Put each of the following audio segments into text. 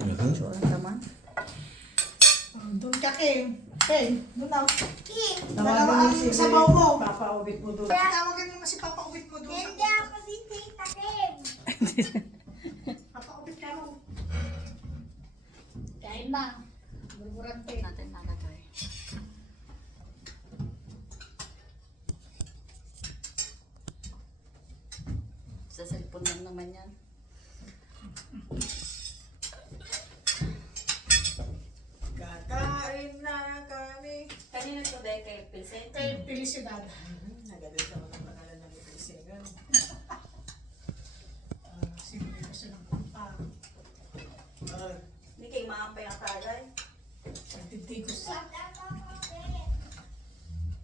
Tsura naman. Doon ka, Kim. Kim, doon na. Kim. Dalawa ang sabaw mo. Papaubit mo doon. Tawagin mo na si Papa Ubit mo doon. Hindi ako si Tita Kim. Papa Ubit ka mo. Kain na. Burburante. Natin nalagay. Sa cellphone lang naman yan. Kakain na kami. Kanina to dahil kay Pilsen. Kay Felicidad. Nagalit ako ng pangalan ng ipisingan. Sige ko silang kumpa. Hindi kayo maampay ang tagay. Nagtitigos. Susunod ako, Papa.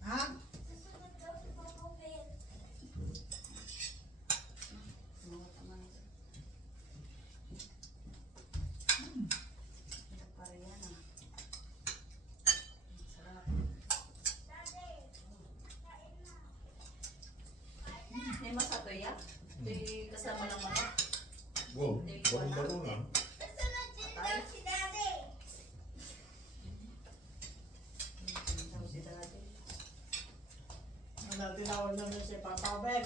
Ha? Susunod daw si Papa Ubit. Mga taman. Para yan ah. Sarap. May masato ya? Di kasama lang mga. Wow, baro-baro na. Susunod din daw si Daddy. Daw si dati. Tinawag namin si Papa Ubit.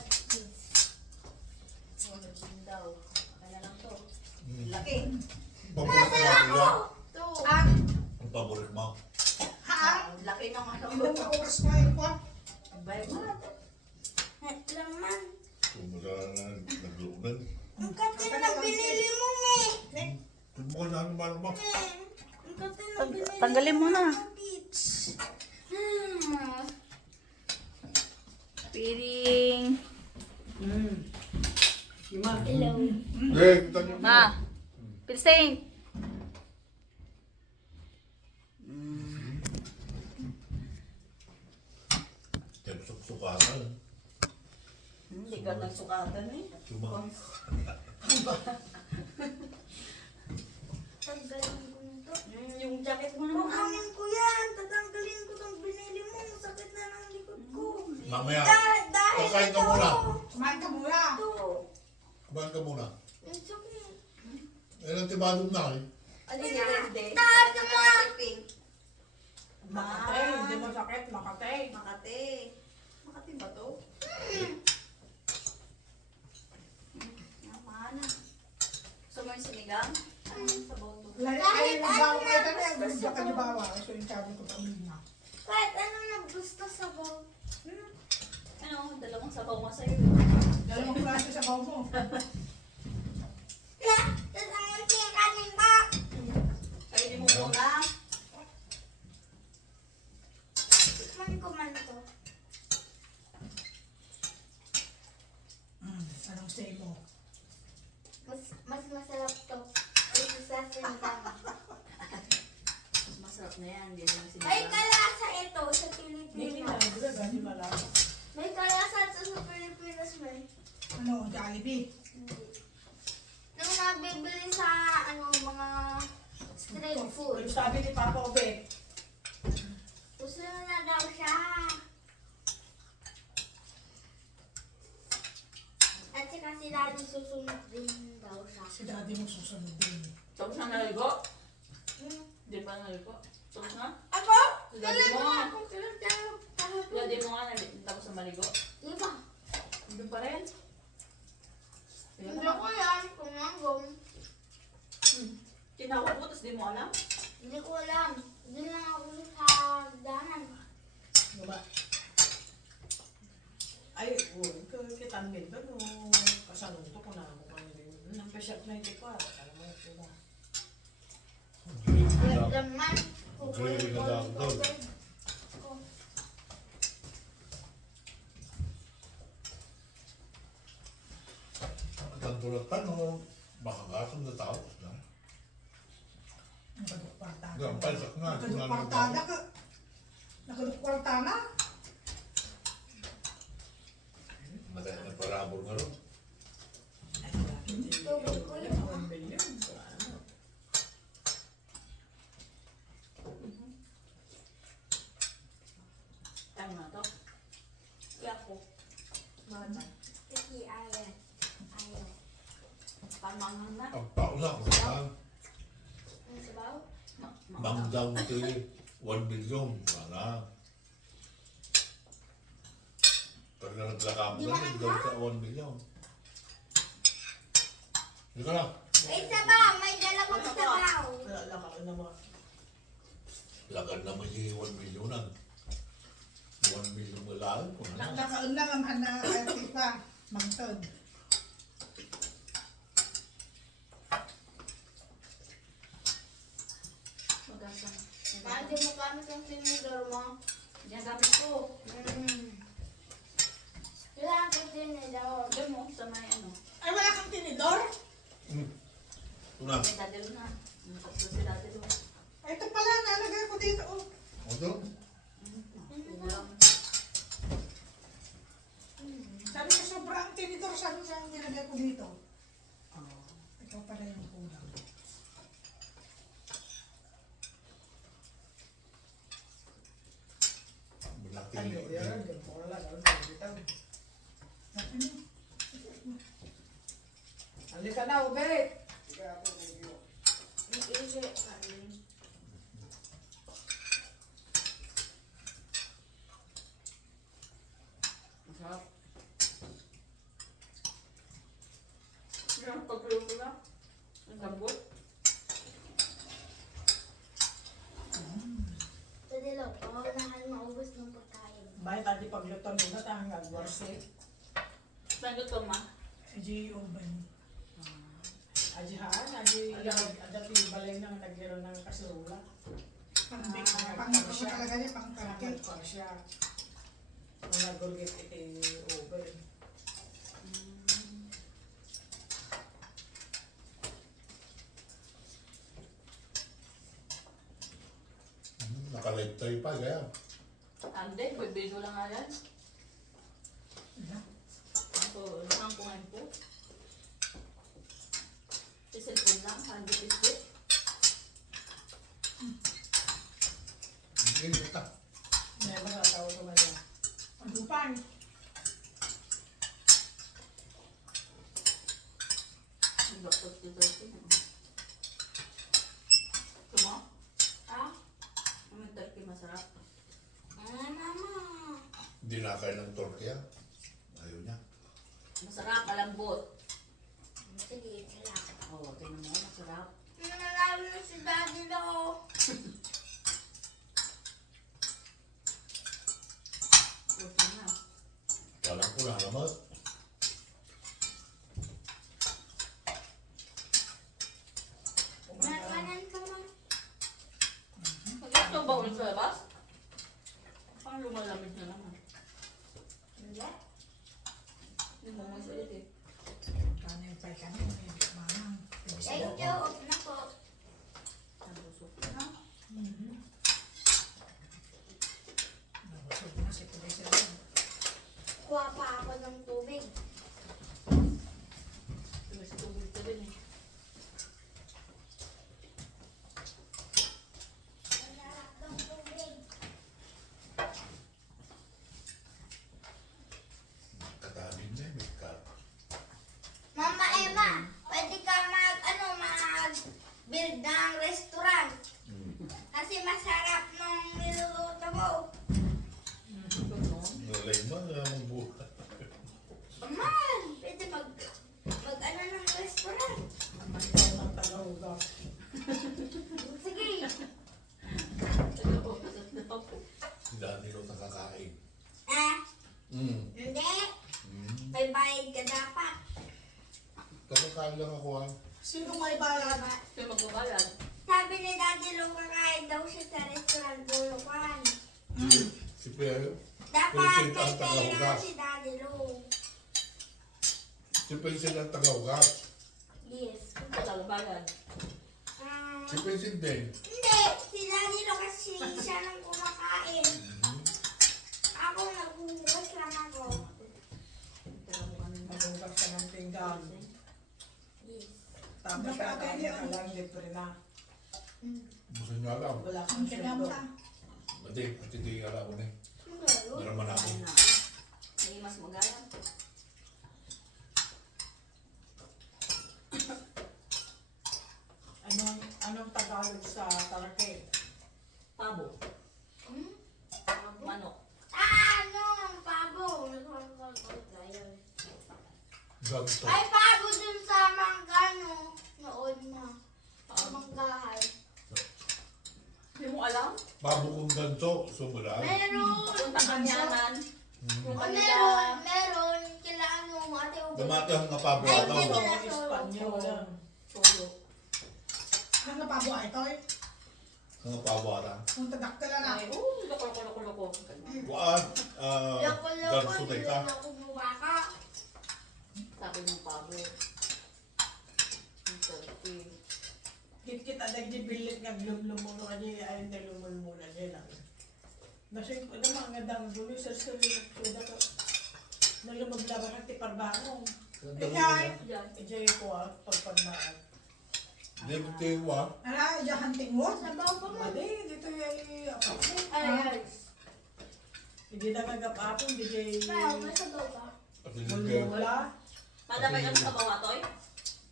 Wala din daw. Kaya lang to. Laki. Paborit mo yan. To. Ah, Ang paborit mo. ha? Laki ng ano. Ilang na oras na yun po? Bay mo. Laman. Kumula na nagloonan. Ang kati na binili mo, me. Kumukha na ang mahal mo. Ang kati na binili Tanggalin mo na. sa beach. Piring. Ima. Hello. Eh, tanyo mo. Ma. Pilsen. Suksukakan. Hindi ka nagsukatan eh. Cuma. Tanggalin ko nito. Yung jacket mo naman. Kukunin ko yan. Tatanggalin ko itong binili mo. Sakit na ng likod ko. Mamaya. Dahil Kakain ka ito. muna. Kumain ka muna. Ito. Kumain ka muna. It's okay. Eh, natibadong na eh. Alin yung hindi? Dahil ka mo. Pink. Makate. Hindi mo sakit. Makate. Makati. Makati ba to? Namana. Gusto mo yung sinigang? Ano yung sabaw to? Ay, bawa kayo kami. Gusto ka niyo bawa. So, yung sabi ko pamilya. Kahit anong nagusto sa baw. Ano, dalawang sabaw nga sa'yo. Dalawang klase sa baw mo. Na, tapos ang munting kanin ba? Ay, di mo muna. Tikman ko man to. Anong say mo? Mas masarap to. Ito sa sinigang. Mas masarap na yan. Hindi naman May sinigang. kalasa ito sa Hindi na. Pilipinas. Hindi na. Hindi na. May kalasa ito sa Pilipinas, may. Ano, Jollibee? Nung nabibili sa mga street food. Yung sabi ni Papa Ubit. Gusto na daw siya. At saka si Daddy susunod din daw siya. Si daddy mo susunod din. Tapos na naligo? Hindi pa naligo. Tapos na? Ako? Daddy Kailan mo mo nga. nga kung kailan tayo. Daddy mo nga tapos na maligo. Di ba? Hindi pa rin. Hindi ko yan kung hanggang. Tinawag mo, tapos di mo alam? Hindi ko alam. Hindi lang ako sa danan. Ano ba? Ay, kitang ganda no. Kasalong to kung nakakuha nyo rin. Nampesyak na hindi ko. Alam mo, diba? Laman. Green na daw doon. Tandulatan o makagasong na tao. Nakadukwarta. Gampay sak na. Nakadukwarta na ka. Nakadukwarta na. Matay na parabol nga rin. Tubig ko yun. 1 million. Ano? Ano na to? Iyak ko. Sige, ayaw. Ayaw. Pamangan na. Ang pausa ko sa Mangdang 1 million. Wala. Pag naglaka mo na, daw sa 1 million. Hindi ka lang. May sabaw, may dalawang sabaw. Lakaw na mo. Lakad naman yung 1 millionan. 1 million wala ko na. Nakaon lang ang hana ate pa. Mangtod. Magasang. Mandi mo gamit ang tinidor mo. Yan gamit ko. Kailangan ko tinidor. Diyan mo, sa may ano. Ay, wala kang tinidor? Tuna. May dadalo na. Tapos si dadalo. Ay, ito pala, nalagay ko dito. Oh. O doon. Sabi ko, sobrang tinidor. Sabi ko, nilagay ko dito. Ikaw pala yung kulang. Malaki Ay, yun. yan. Ganun ko lang. Bitaw. Halika na, ubit. Iisi. Masarap. Yung pagluto ko na. Ang lambot. Tadilo, paunahan maubos ng pagkain. Bahay tadi pagluto muna tayo nag-worship. Saan ko to, ma? G. Oban. Ajihan, adati balay nang nagkiro ng kasurula. Pang talaga niya, pang Kaya target. pa siya. Mga gurgit iti over. Nakaligtay pa, kaya. Ande, pwede lang nga yan. Ako, lumang ko ngayon po. Sa cellphone lang, 100 isbit. Hindi, basta. May mga tao ko man yan. Ang lupay. Ang bakot dito ito. Ito mo? Ah? Ang turkey masarap. Mama. Hindi nakain ng tortilla. Ayaw niya. Masarap, malambot. Sige, salamat. Oo, tingnan mo, masarap. Nanalo na si Daddy Lo. Puso na. Kala ko na naman. Nakanan ka man. Mag-ito ba ulit sa labas? Parang lumalamig na naman. Hindi. Hindi mo mo isa ulit eh. Kanya yung pay kami. Manang. Thank you. Na po. Ang busog. Nabusog na si Teresa rin. Kuha pa ako ng tubig. Diba si tubig ka din eh. Masarap ng tubig. Katanin na yun. Mama Emma, pwede ka mag-build ng restaurant. Kasi masarap nung niluluto mo. Nalay mo, magbuhat. Man, pwede mag-ano ng restaurant. Ikaw ng tagahuga. Sige. Dami nung nakakain. Hindi. May bayad ka dapat. Kakakain lang ako ha. Sino may bayad? Kaya magbabayad. Sabi ni Daddy Lo, kakain daw siya sa restaurant Bulukan. Si Pero. Dapat Pero may ang tagahugas. pera si Daddy Lo. Si Pensil ang tagahugas. Yes. Kung talaga bayad. Si Pensil din. Hindi, si Daddy Lo kasi siya nang kumakain. Ako naghuhugas lang ako. Tira mo kami na. Nagugas ka ng pinggan. Yes. Tapos Bakit kakain yan? ka lang, libre na. Gusto niyo alam. Wala kang Ang kanya mo sweldo. ta. Mati, patitigil alam ko na eh. Naraman ako. Kain na. May mas magaya. Anong Tagalog sa tarake? Pabo. Hmm? Manok. Ano? Ang pabo. Ayun. Ganito. Ay, pabo dun sa manggano. Noon na. Sa manggahan. Hindi mo alam? Bago kong ganito, sumulan. Meron. Punta kanyanan. Yung Oh, kanila. meron. Kila ano, ate Ubo. Dumati ang napabo Ay, ako. hindi Ito, na. Espanyol yan. Tulo. Ang napabo ay ito eh. Ang napabo ata. Kung tadaktala na. Ay, loko. Kuan, Loko-loko. ganito Hindi ka. na kumuha ka. Sabi ng pabo. Ang turkey. Kit-kit adag di bilit nga lumulumo ka di ay na lumulumo na di lang. Nasi ko na mga dang dulu sa suda ko. Na lumaglaba ka ti parbango. Ikaw, Yan. Ejay ko pagpagmaan. Di mo tiwa. ala, iya hunting mo. Sabaw pa mo. Mali, dito yung apapo. Ay, Hindi na kagapapon, di jay kaya may sabaw ka. At hindi mulmula. Madamay kami sa bawatoy.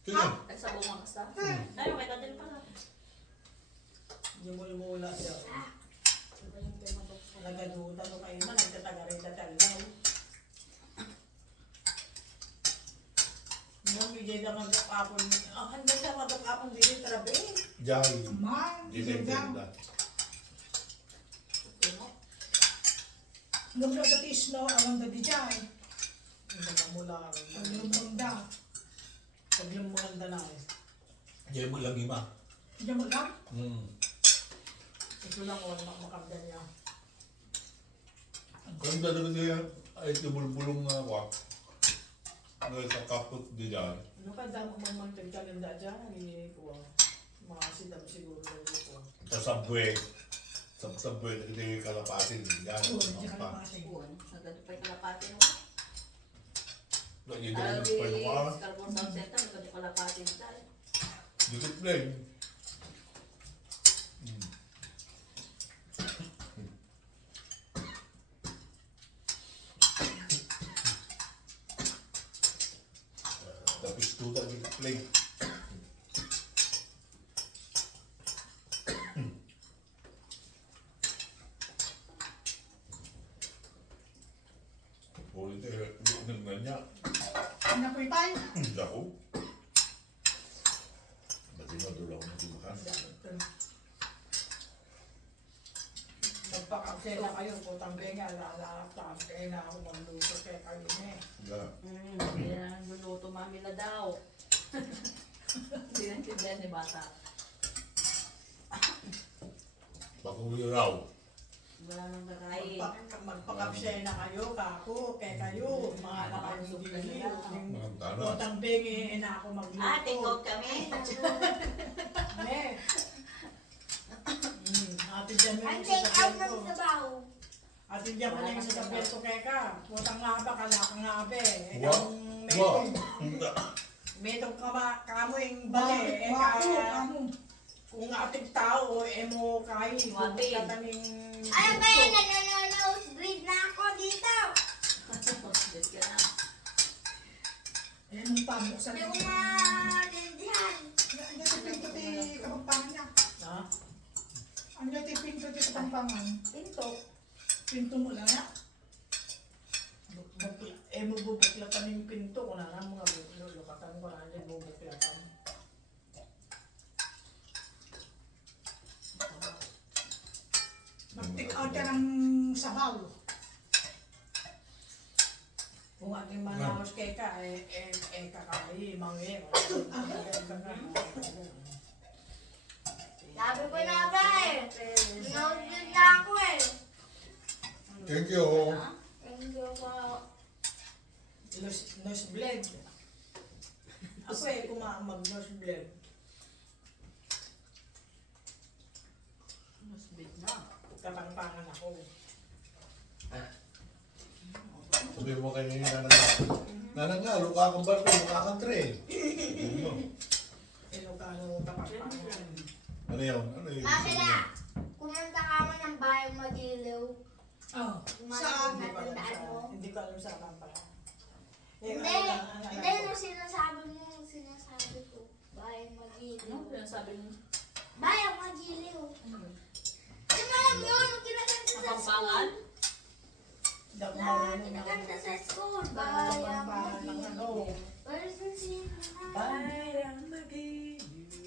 Kaya, Ay, sa buwang kasta. Ay, may dadil pala. Hindi mulmula siya. Nagaduda no kayo man, nagtatagarin na talaw. Nung bigay na magkapapon, handa siya magkapapon din trabe. jay. Man, Di na hindi lang. ganda. Puno. Nung nagatis no, awang dadi dyan. Nagmamula. Ang lumang da. Pag lumanda na eh. Jay mo lang ima. Diyan mo lang. Ito lang ako makamdan niya. Kung talaga niya, ay tumulbulong nga ako. Ngayon sa kapot di dyan. Ano ka damo mamang tagkalanda dyan? Hindi ko mga sidam siguro na dito. Sa subway. Sa subway, hindi kalapatin. Yan. Oo, diyan ka na pasig. Buwan. Nagdado pa yung kalapati mo. Lagi daw ng payo ka. Scarborough Town Center, nagdado yung kalapati mo tayo. Discipline. Tapos tuta discipline. Ulit yung niya. Ano po itay? Dako. Ba't madulaw na dimakan? Magpakaksela kayo, putang benga, lalaktaan kayo na ako magluto kaya kayo eh. Hindi na niluluto mami na daw. Hindi na tindihan ni bata. Bakuwi raw. Wala nang kakain. Magpakaksela kayo, kako, kaya kayo, mga na kayo hindi. Mga tana. Putang benga, na ako magluto. Ah, take out kami. Eh. Ate dyan mo Ang yung take out sasabihin ng ko. sabaw. Ate dyan mo na yung sasabihin ko kaya ka. Putang nga ba, kalaka nga ba eh. Wow. Wow. Metong kamo yung bali. Eh Wako, kaya, ano? kung ating tao, eh mo kayo, Wati. kataning... Ano ba yan? Nanonood breed na ako dito. Just ka na. Ayan yung pabuksan Hindi ko niya. maintindihan. Ang dati pinto ti kapampangan niya. Ha? Ang dati pinto ti kapampangan. Pinto. Pinto mo lang ya. Eh, bubuklatan yung pinto ko na mga lulukatan ko na dyan, bubuklatan. Mag-take out ka ng sabaw. Kung ating manahos kay ka, kakain, mangin. Sabi ko na ba eh. Nanonood breed na ako eh. Thank you. Thank you po. Nose blade. Ako eh, mag-nose blade. Mas big na. Kapangpangan ako. Sabi mo kayo yung nanang nga, luka kang barko, luka kang tren. Ilocano kapangpangan. Ano yun? Ano yun? Kakila, kumanta ka mo ng bayang magiliw. Oh. Saan? Saan? Natandaan mo? Hindi ko alam sa kapangpangan. Hindi. Hindi, no, sinasabi mo, sinasabi ko. Bayang magiliw. Ano? Yan sabi mo. Bayang magiliw. Di ba alam yun? Kinakanta sa Kapampangan? school. Hindi ako Na, marunong kinakanta sa school. Bayang Bayang ng ano. Where's the scene? Bayang mag-ibig,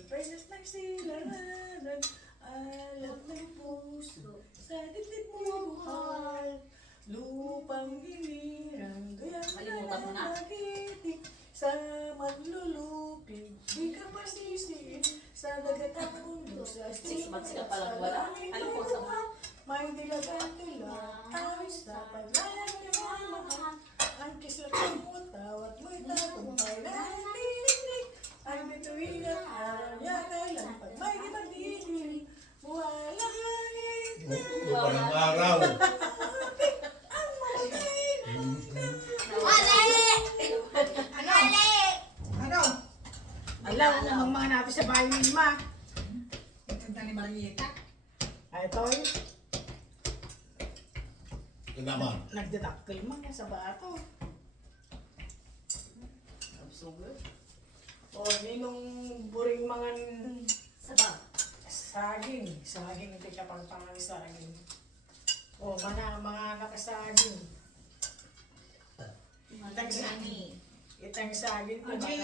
presence ng silaranan, alam ng puso, sa dibdib mo buhay, lupang ginirang, gayang Kalimutan mo na. nagitik, sa manlulupig, di ka masisiin, sa dagat ang mundo, sa 6 months ka palang wala. Alam ko sa mga. may dilagang tila, awis na paglayang ni mama, ang kislat mo, tawat mo'y tagumpay na nililig, ang bituin at araw niya kailan pag may magdidilig, walang hangin na Iba ng araw. ang malagay Mali! Ano? Mali! Ano? Alam mo, ang mga natin sa bahay ni Ma. Ito na ni Marieta. Ay, Toy, Ito naman. nagdedakkel mo na sa bato. Sugar. O, ninong buring mga Saba. saging. Saging, hindi ka pang saging. O, mga nakasaging. Matagani. Itang saging ko Aji,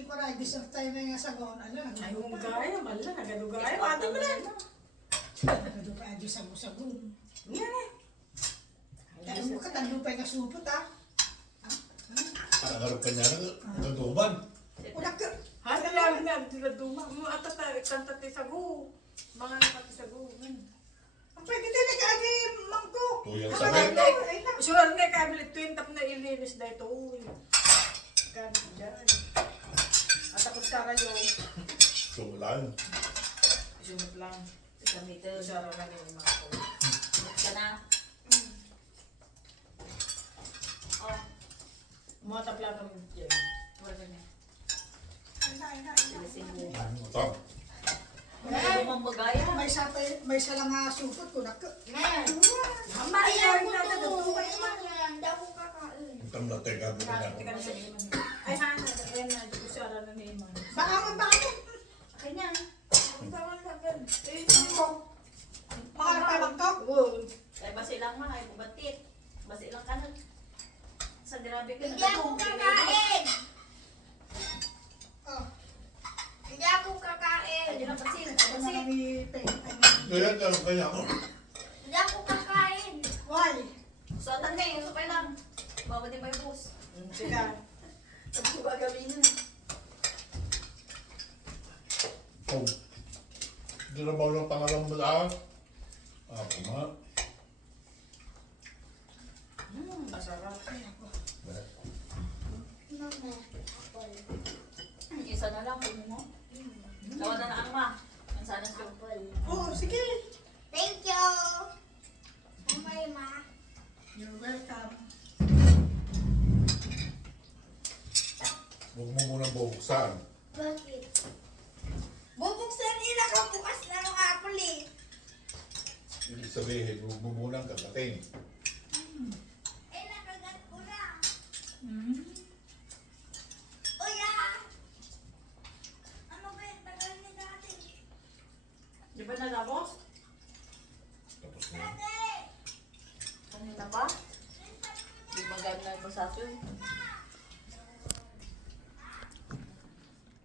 ba? kuray, deserve tayo na yung sagon. Ano? Ay, kung gaya, mala, nagadugaya. Pati mo na. Nagdupa aji sago-sago. Yan eh. Kaya mo ka tanlupay nga supot ha. Parang harap ka niya ng katuban. Unak ka. Handa lang na, dinaduma. Mga tantati sago. Mga nakati sago. Ang pwede din nag-agi mangko. Tuyang Ang sakit. marami, ay na. Sure na kabilit twin tap na ilinis na ito. Uy. Ganit dyan. At ako sa kayo. Sumulan. Sumot lang. Gamitin. Usara lang yung mga ko. Ka na. Oh. Mga tapla kami dyan. Wala na. Ay na, ay na, ay na. Silasing mo. Ito. Ano bang bagaya? May isa lang nga supot ko nak. Mama, Ay, ikaw ako yung tatagod to. ko kayo. Hindi ako kakain. Itang natega mo na. Teka na sa iman. Ay, Hana, ayan na. Usara na ni Iman. Baamon, baamon. Kanya. Ang tawang lagan. Mangko. Mga pa mangko. Oo. Ay basi lang ma. Ay bubatit. Basi lang ka na. Sa dirabi ka Hindi ako kakain. Oh. Hindi ako kakain. Ay, lang basi. Ano Basi. na ni Peng? Kaya ano kaya ako? Hindi ako kakain. Why? Suotan na eh. Supay lang. Bawa din may bus. Sige. Sabi ko ba gawin yun? Oh. Hindi na ba ng pangalawang mula? Kuma. Masarap. Mama, apple. Isa na lang. Kunin mo. Tawa na na ang ma. Ang sana siya. Apple. Oh, sige. Thank you. Mamay, ma. You're welcome. Huwag mo munang bubuksan. Bakit? Bubuksan nila ka bukas na ng apple eh. Ibig sabihin, huwag mo munang kakating.